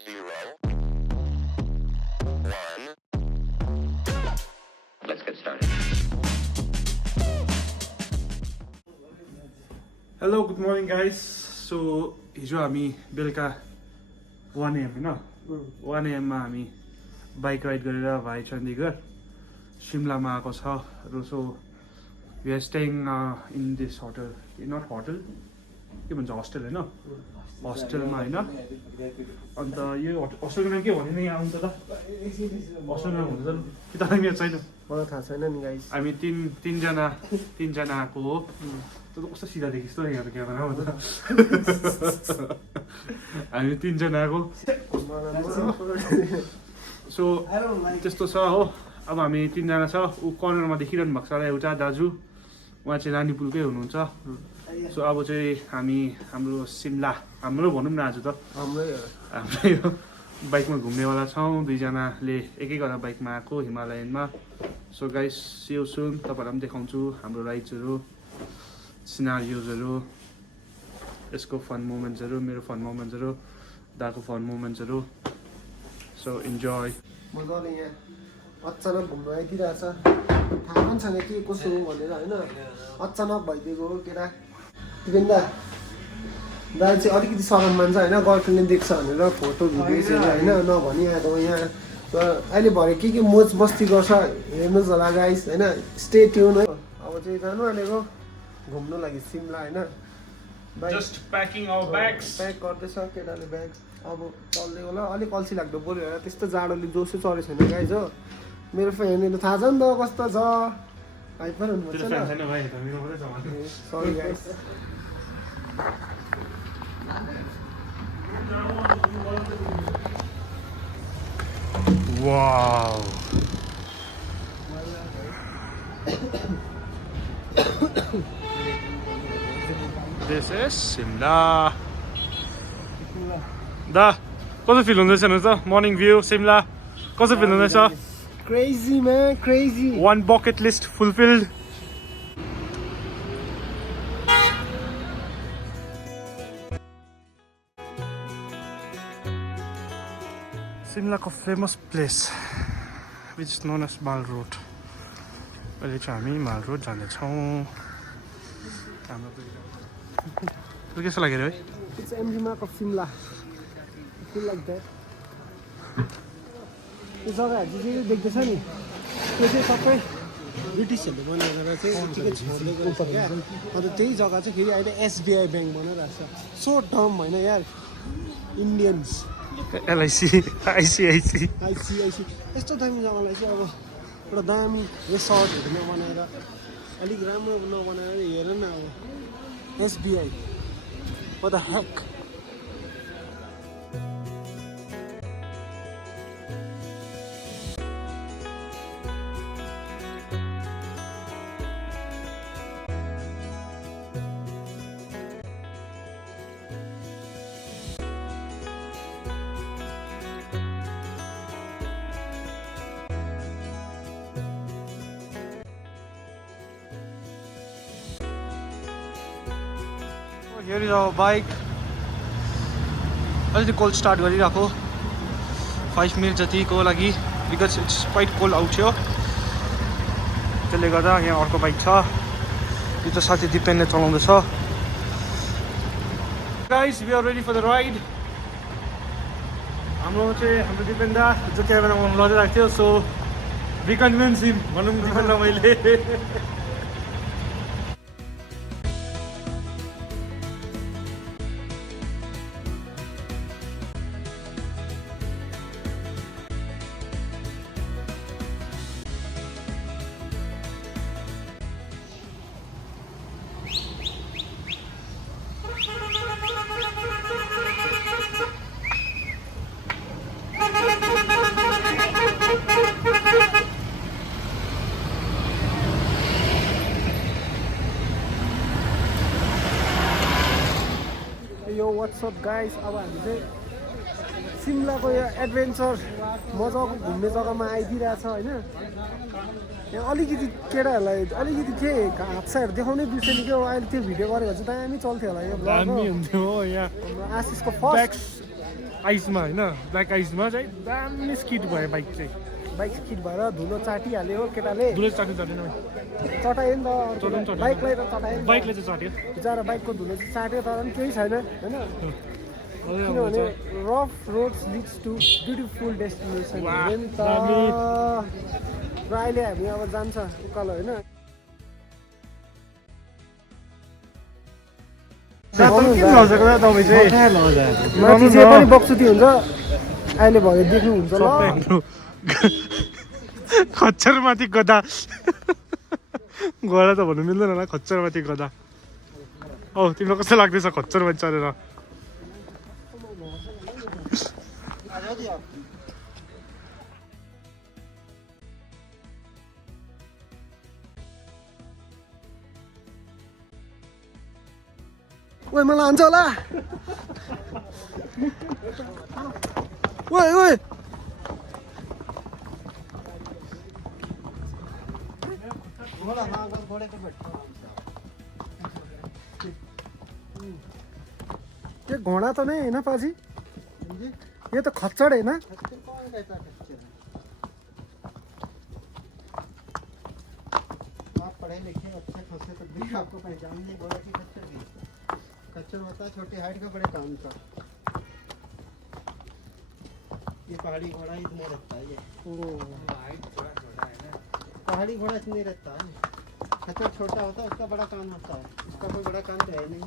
Let's get started. Hello, good morning guys. So हिजो हामी बेलुका 1 AM होइन 1 AM मा हामी बाइक राइड गरेर भाइ चण्डीगढ शिमलामा आएको छ र so we are staying in this hotel not hotel के भन्छ हस्टेल होइन हस्टेलमा होइन अन्त यो हस्टेलको नाम के भने नि यहाँ आउनु त हस्टेलको नाम हुन्छ कि त यहाँ छैन मलाई थाहा छैन नि गाइस हामी तिनजना आएको हो त कस्तो सिधा देखिस् त यहाँ त क्यामेरामा त हामी तिनजना आएको सो त्यस्तो छ हो अब हामी तिनजना छ ऊ कर्नरमा देखिरहनु भएको छ एउटा दाजु उहाँ चाहिँ रानीपुलकै हुनुहुन्छ सो अब चाहिँ हामी हाम्रो सिमला हाम्रो भनौँ न आज त हाम्रै हो बाइकमा घुम्नेवाला छौँ दुईजनाले एकैवटा बाइकमा आएको हिमालयनमा सो गाइस सिउ सुन तपाईँहरूलाई पनि देखाउँछु हाम्रो राइड्सहरू सिनारियोजहरू यसको फन मोमेन्ट्सहरू मेरो फन मोमेन्ट्सहरू दाको फन मोमेन्ट्सहरू सो इन्जोय मजाले यहाँ अचानक घुम्नु आइदिरहेछ थाहा पनि छैन के कसो हो भनेर होइन अचानक भइदिएको हो केटा तिपेन्दा दाइ चाहिँ अलिकति सरम मान्छ होइन गर्लफ्रेन्डले देख्छ भनेर फोटो भिडियोजहरू होइन नभनी आएको यहाँ अहिले भरे के मोज मस्ती गर्छ हेर्नुहोस् होला गाइस होइन स्टे ट्युन है अब चाहिँ जानु आलेको घुम्नु लागि सिमला होइन just packing our bags pack गर्दैछ केटाले ब्याग अब चल्दै होला अलिक अल्छी लाग्दो बोल्यो होला त्यस्तो जाडोले जोसो चढेको छैन गाइज हो मेरो फ्यानहरू थाहा छ नि त कस्तो छ हाइपर हुनुपर्छ sorry guys Wow. This is Simla. Da, कस्तो फिल हुँदैछ न त मर्निङ भ्यू सिमला कस्तो फिल हुँदैछ crazy man crazy one bucket list fulfilled सिमलाको famous place which is known as Mall Road अहिले चाहिँ हामी माल रोड जाँदैछौँ हाम्रो कस्तो लाग्यो है It's empty map of Simla. I feel like that. यो जग्गाहरू चाहिँ देख्दैछ नि त्यो चाहिँ सबै ब्रिटिसहरूले बनाएर चाहिँ यतिकै छोड्दै गएको छ क्या अन्त त्यही जग्गा चाहिँ फेरि अहिले एसबिआई ब्याङ्क बनाइरहेको छ सो डम होइन यार इन्डियन्स एलआइसी आइसिआइसी आइसिआइसी यस्तो दामी जग्गालाई चाहिँ अब एउटा दामी रिसर्टहरू नबनाएर अलिक राम्रो नबनाएर हेर न अब SBI What the heck? Here is our bike. अलिकति कोल्ड स्टार्ट गरिरहेको 5 मिनट जतिको लागि because it's quite cold out थियो त्यसले गर्दा यहाँ अर्को बाइक छ यो त साथी दिपेनले चलाउँदैछ guys we are ready for the ride हाम्रो दिपेन दा जो क्यामेरा बनाउनु लगिरहेको थियो सो वी कन्भिन्स हिम भनौँ दिपेन र मैले यो व्हाट्सअप गाइस अब हामी चाहिँ सिमलाको यो एडभेन्चर मजाको घुम्ने जग्गामा आइदिरहेछ होइन यहाँ अलिकति केटाहरूलाई अलिकति के हादसाहरू देखाउनै बिर्सेँ नि क्या अहिले त्यो भिडियो गरेको चाहिँ दामी चल्थ्यो होला यो ब्लग हुन्थ्यो यहाँ हाम्रो आशिषको फर्स्ट आइसमा होइन ब्ल्याक आइसमा चाहिँ दामी स्किड भयो बाइक चाहिँ बाइक स्किड भएर धुलो चाटिहाल्यो हो केटाले धुलो चाट्नु चाटेन चटायो नि चटाउनु त चटायो। बाइकलाई त चटायो नि त। बाइकले चाहिँ चाट्यो बिचरा बाइकको धुलो चाहिँ चाट्यो तर पनि केही छैन होइन किनभने rough roads leads to beautiful destination वाह, हेऱ्यो नि त दामी। र अहिले हामी अब जान्छ उकालो होइन माथि जे पनि बक्सुती हुन्छ अहिले भयो देख्नुहुन्छ ल खच्चरमाथि गदा गएर त भन्नु मिल्दैन होला खच्चरमाथि गदा औ तिमीलाई कस्तो लाग्दैछ खच्चरमाथि चढेर ओइ मलाई हान्छ होला ओइ ओइ त्यो घोडा त नै होइन पाजी यो त खच्चड होइन आप पढ़े लिखे अच्छे खासे तो भी आपको पहचान नहीं बोला कि खच्चर की खच्चर होता है छोटी हाइट का बड़े काम का ये पहाड़ी घोड़ा इतने रहता है ये पहाड़ी घोड़ा इतने रहता है खच्चर छोटा होता है उसका बड़ा काम होता है उसका कोई बड़ा काम तो है नहीं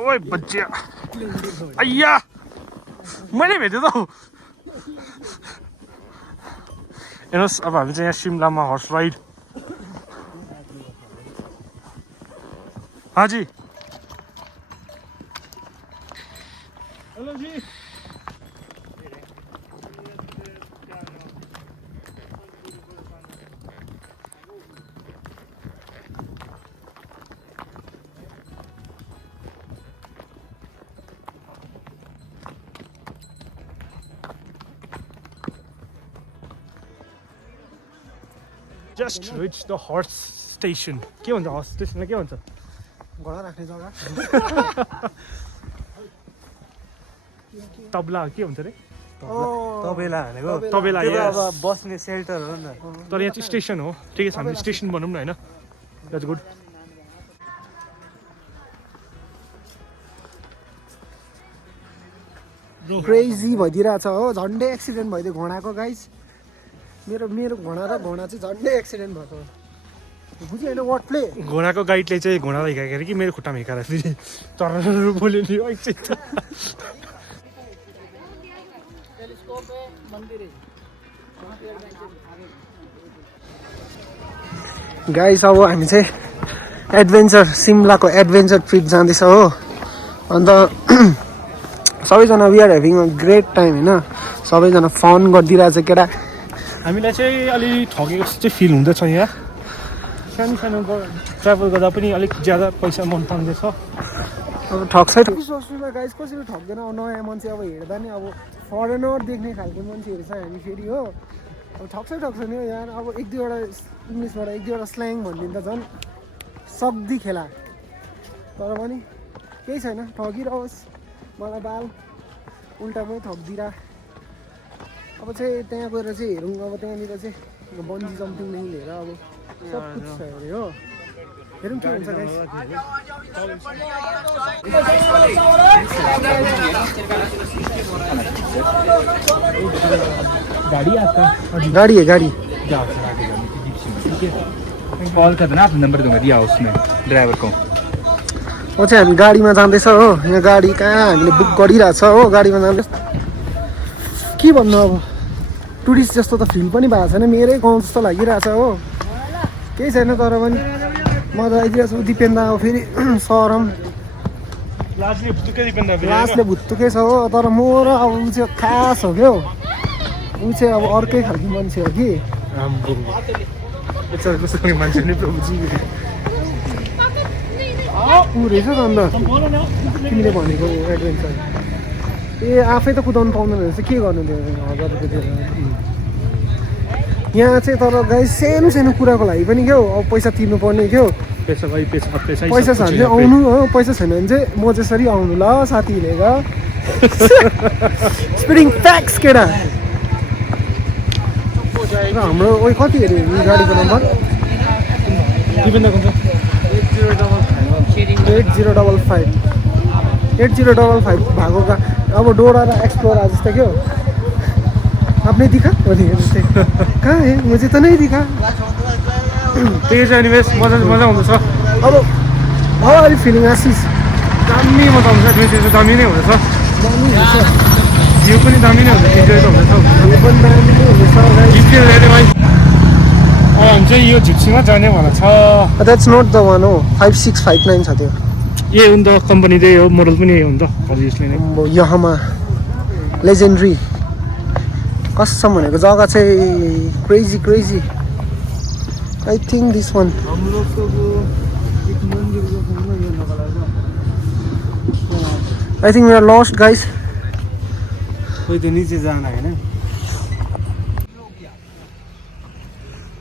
ओए बच्चिया अय्या मैले भेटेँ त हेर्नुहोस् अब हामी चाहिँ यहाँ सिमलामा हर्स राइड हाजी hello ji just reach the horse station के भन्छ हर्स स्टेसनलाई के भन्छ घोडा राख्ने जग्गा तबला के भन्छ अरे तबेला भनेको तबेला त्यो त yes. अब बस्ने सेल्टर हो नि त तर यहाँ चाहिँ स्टेसन हो ठिकै छ हामी स्टेसन भनौँ न होइन द्याट्स गुड क्रेजी भइदिरहेछ हो झन्डै एक्सिडेन्ट भइदियो घोडाको गाइस मेरो मेरो घोडा र घोडा चाहिँ झन्डै एक्सिडेन्ट भएको बुझ्यो होइन वाट प्ले घोडाको गाइडले चाहिँ घोडालाई हिँकाएको अरे कि मेरो खुट्टामा हिँकाएर फेरि तर बोल्यो नि एकछिन गाइस अब हामी चाहिँ एडभेन्चर सिमलाको एडभेन्चर ट्रिप जाँदैछ हो अन्त सबैजना we are having a great time होइन सबैजना फन गरिदिरहेछ केटा हामीलाई चाहिँ अलि ठगेको जस्तो चाहिँ फिल हुँदैछ यहाँ सानो सानो ट्राभल गर्दा पनि अलिक ज्यादा पैसा मन पर्दैछ अब ठग्छ सोच्नुमा गाइस कसरी ठग्दैन अब नयाँ मान्छे अब हेर्दा नि अब फरेनर देख्ने खालको मान्छेहरू छ हामी फेरि हो अब ठग्छ नि हो यहाँ अब एक दुईवटा इङ्ग्लिसबाट एक दुईवटा स्ल्याङ भनिदिँदा झन् सक्दी खेला तर पनि केही छैन ठगिरहोस् मलाई बाल उल्टामै ठगिदिएर अब चाहिँ त्यहाँ गएर चाहिँ हेरौँ अब त्यहाँनिर चाहिँ बन्जी जम्पिङदेखि लिएर अब सब कुछ छ अरे हो हेरौँ के हुन्छ गाइस गाड़ी आपका गाडी है गाडी कॉल कर देना आप नंबर दूंगा दिया उसमें ड्राइवर को म चाहिँ हामी गाडीमा जाँदैछ हो यहाँ गाडी कहाँ हामीले बुक गरिरहेछ हो गाडीमा जाँदैछ के भन्नु अब टुरिस्ट जस्तो त फिल पनि भएको छैन मेरै गाउँ जस्तो लागिरहेछ हो केही छैन तर पनि मजा आइदिरहेको छु दिपेन्दा अब फेरि सरम लाजले भुत्तुकै दिपेन्दा लास्टले भुत्तुकै छ हो तर म र अब ऊ चाहिँ खास हो क्या ऊ चाहिँ अब अर्कै खालको मान्छे हो कि मान्छे नै प्रभुजी ऊ रहेछ त अन्त तिमीले भनेको एडभेन्चर ए आफै त कुदाउनु पाउँदैन रहेछ के गर्नु त्यो 1000 रुपियाँ दिएर यहाँ चाहिँ तर गाई सानो सानो कुराको लागि पनि क्या अब पैसा तिर्नुपर्ने क्या पैसा पैसा छ भने आउनु हो पैसा छैन भने चाहिँ म जसरी आउनु ल साथी हिँडेर स्पिडिङ फ्याक्स केटा र हाम्रो ओइ कति हेऱ्यो यी गाडीको नम्बर 8055 भएको अब डोरा र एक्सप्लोरर जस्तो क्या आपने दिखा कहाँ है मुझे त नै दिखा त्यही चाहिँ एनिवेज मजा हुँदैछ अब हाउ आर यु फिलिङ आशिष दामी मजा आउँछ ड्रेसहरू चाहिँ दामी नै हुँदैछ दामी हुन्छ भ्यू पनि दामी नै हुन्छ इन्जोय त हुँदैछ यो पनि दामी नै हुँदैछ जिप्सी हेऱ्यो भाइ हामी चाहिँ यो जिप्सीमा जाने भनेको छ द्याट्स नट द वान हो 5659 छ त्यो यही हो नि त कम्पनी त्यही हो मोडल पनि यही हो नि त हजुर नै यहाँमा लेजेन्ड्री कसम भनेको जग्गा चाहिँ crazy I think this one I think we are lost guys कोही त नीचे जाना है ना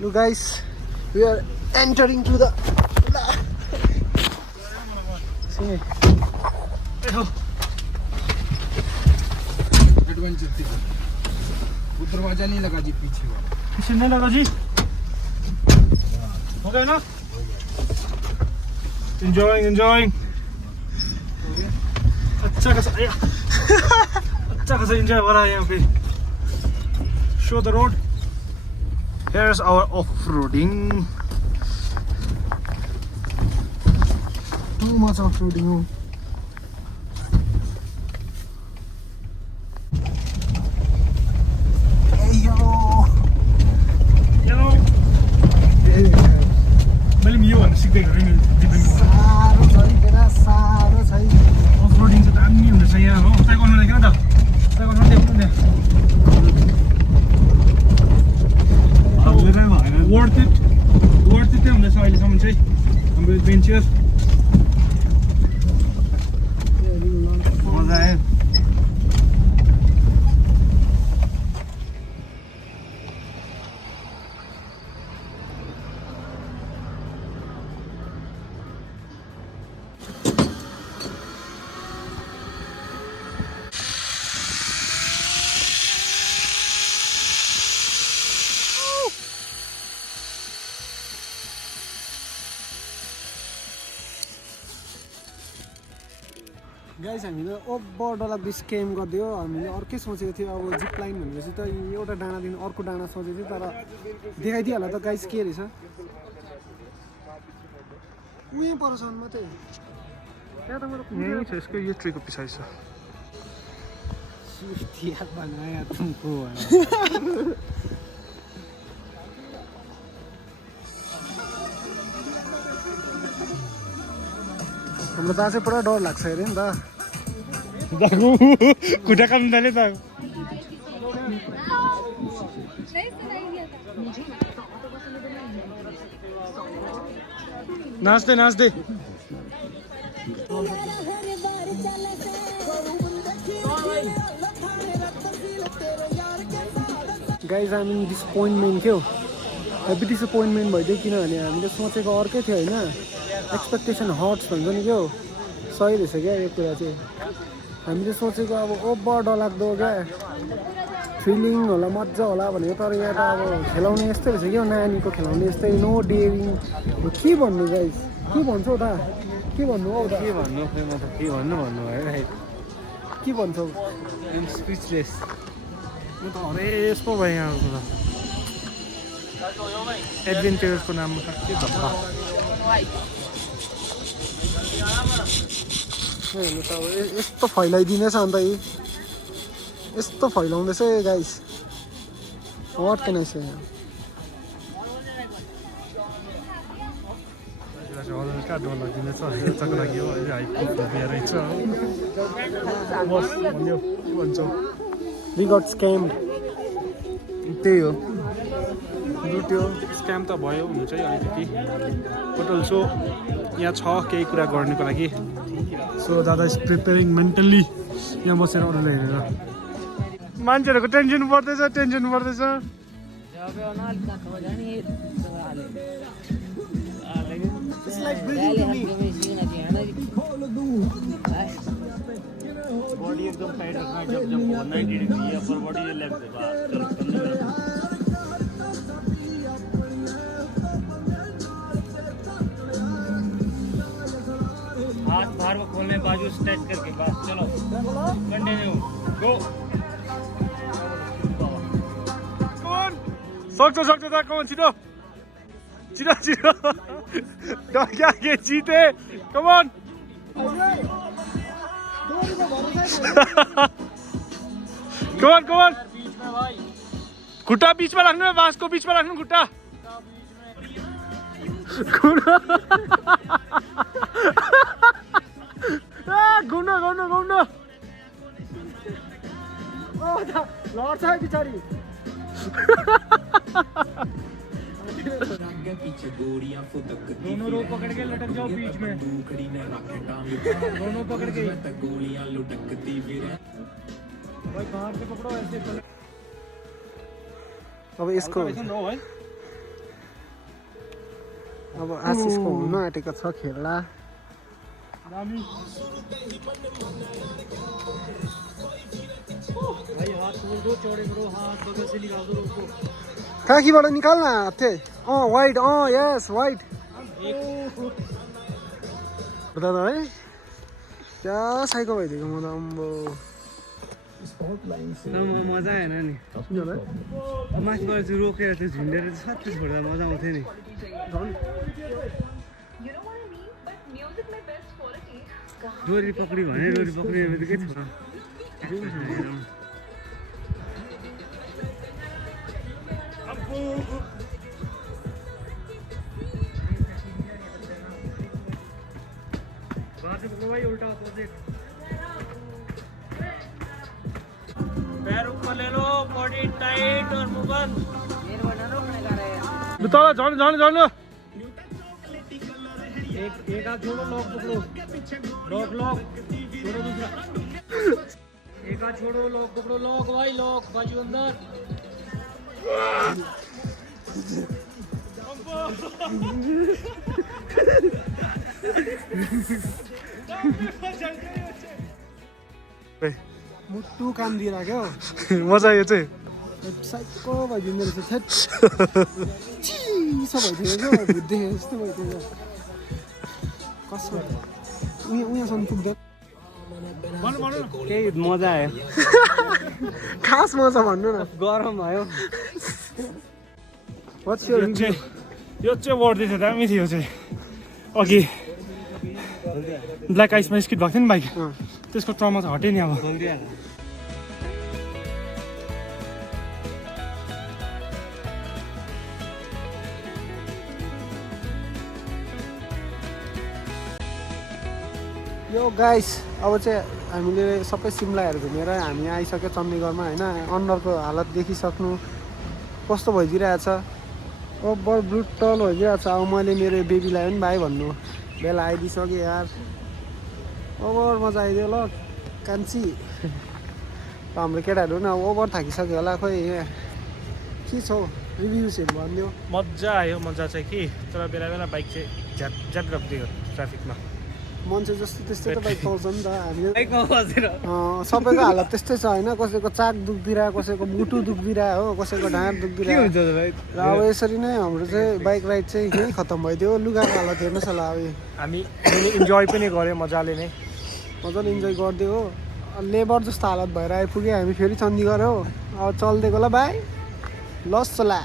Look guys, we are entering to the see adventure थी वो दरवाजा नहीं लगा जी पीछे वाला पीछे नहीं लगा जी हो गया ना enjoying अच्छा खासा एंजॉय हो रहा है यहाँ pay show the road. Here's our off-roading. too much off-roading. Hey yo. Hello. मैले पनि यो भन्नु सिक्दैको रे साह्रो छ केटा साह्रो छ अफ-रोडिङ चाहिँ दामी हुँदैछ यहाँ हो उता गर्नु लाग्यो त उता गर्नु देख्नु त्यहाँ वर्थ इट नै हुँदैछ अहिलेसम्म चाहिँ हाम्रो एडभेन्चर मजा आयो गाइस हामीले ओभर डलाग्दो स्क्याम गरिदियो हामीले अर्कै सोचेको थियो अब जिप लाइन भनेपछि त एउटा डाँडादेखि अर्को डाँडा सोचेको थियो तर देखाइदिइहाल्यो त गाइस के रहेछ उहीँ पर छन् मात्रै त्यहाँ त मेरो यही छ यसको यो ट्रीको पछाडि छ क्या बनाया तुमको हाम्रो दा चाहिँ पुरा डर लाग्छ अरे नि त खुट्टा काम्दाले त नाच्दै गाइज हामी डिसपोइन्टमेन्ट थियो हेभी डिसपोइन्टमेन्ट भइदियो किनभने हामीले सोचेको अर्कै थियो होइन एक्सपेक्टेसन हर्ट्स भन्छ नि क्या सही रहेछ क्या यो कुरा चाहिँ हामीले सोचेको अब ओभर डरलाग्दो क्या फिलिङ होला मजा होला भनेको तर यहाँ त अब खेलाउने यस्तै रहेछ क्या नानीको खेलाउने यस्तै नो डेयरिङ के भन्नु गाइज के भन्छौ त के भन्नु हौ के भन्नु खै म त के भन्नु है के भन्छौ आइएम स्पिचलेस म त हरेस पो भयो यहाँ एडभेन्चरसको नाममा के धक्का हेर्नु त अब यस्तो फैलाइदिनेछ अन्त यस्तो फैलाउँदैछ गाइस वाट क्यान आई से हल्का डर लागिदिँदैछ हेर्छको लागि हो अहिले हाइट रहेछ बस भन्यो के भन्छौ वी गट स्क्याम्ड त्यही हो लुट्यो स्क्याम त भयो हुनु चाहिँ अलिकति बट अल्सो यहाँ छ केही कुरा गर्नुको लागि सो दादा इज प्रिपेरिङ मेन्टल्ली यहाँ बसेर अरूलाई हेरेर मान्छेहरूको टेन्सन पर्दैछ It's like breathing to me. Body एकदम टाइट रखना जब 90 डिग्री या अपर बॉडी ये लेग दे बस चलो कंधे में हाथ बाहर को खोलने बाजू स्ट्रेच करके बस चलो कंटिन्यू गो कमन सक्छ त कमन छिटो क्या के जिते कमन कमन खुट्टा बीचमा राख्नु बाँसको बीचमा राख्नु खुट्टा घुम्न लड्छ है बिचारी दोनों रो पकड़ के लटक जाओ बीच में दोनों पकड़ के भाई बाहर से पकड़ो ऐसे अब यसको अब आशिषको हुन आँटेको छ खेल्दा भाई हाथ छोड़ दो चौड़े करो हाथ बगल से निकाल दो रोको काखीबाट निकाल्न थे वाइट यस वाइट दादा है क्या साइको भइदिएको म त अम्बो मजा आएन नि माथिबाट चाहिँ रोकेर त्यो झुन्डेर सबै छोड्दा मजा आउँथ्यो नि डोरी पक्रियो भने डोरी पक्रियो बित्तिकै छोरा पैर ऊपर ले लो बॉडी टाइट और मुंह बंद तल झन् एक हाथ छोड़ो लॉक पकड़ो लॉक छोड़ो दूसरा एक हाथ छोड़ो लॉक पकड़ो लॉक भाई लॉक बाजू अंदर मुटु काम दिइराख्यो मजा यो चाहिँ साइको भइदिँदो रहेछ थेट चिसो भइदिएको क्या भुत्देखेको जस्तो भइदिएको कसो उयोसम्म पुग्दैन केही मजा आयो खास मजा भन्नु न गरम भयो यो चाहिँ वर्दी थियो दामी थियो चाहिँ अघि ब्ल्याक आइसमा स्किट भएको थियो नि बाइक त्यसको ट्रमा चाहिँ हट्यो नि अब यो गाइस अब चाहिँ हामीले सबै सिमलाहरू घुमेर हामी आइसक्यो चण्डीगढमा होइन अनुहारको हालत देखिसक्नु कस्तो भइदिइरहेछ ओभर ब्रुटल भइदिइरहेछ अब मैले मेरो बेबीलाई पनि भाइ भन्नु बेला आइदिइसक्यो यार ओभर मजा आइदियो ल कान्छी हाम्रो केटाहरू पनि अब ओभर थाकिसक्यो होला खोइ के छ रिभ्युजहरू भनिदियो मजा आयो मजा चाहिँ कि तर बेला बेला बाइक चाहिँ झ्याट रोकिदियो ट्राफिकमा मान्छे जस्तो त्यस्तै त बाइक पाउँछ नि त हामीले सबैको हालत त्यस्तै छ होइन कसैको चाक दुख्दिरहेको कसैको मुटु दुख्दिरहेको हो कसैको ढाँड दुख्दिरहेको र अब यसरी नै हाम्रो चाहिँ बाइक राइड चाहिँ यहीँ खत्तम भइदियो लुगाको हालत हेर्नुहोस् होला अब हामी इन्जोय पनि गऱ्यौँ मजाले नै मजाले इन्जोय गरिदियो हो लेबर जस्तो हालत भएर आइपुग्यो हामी फेरि चण्डीगढ हो अब चल्दिएको ल बाई लस चला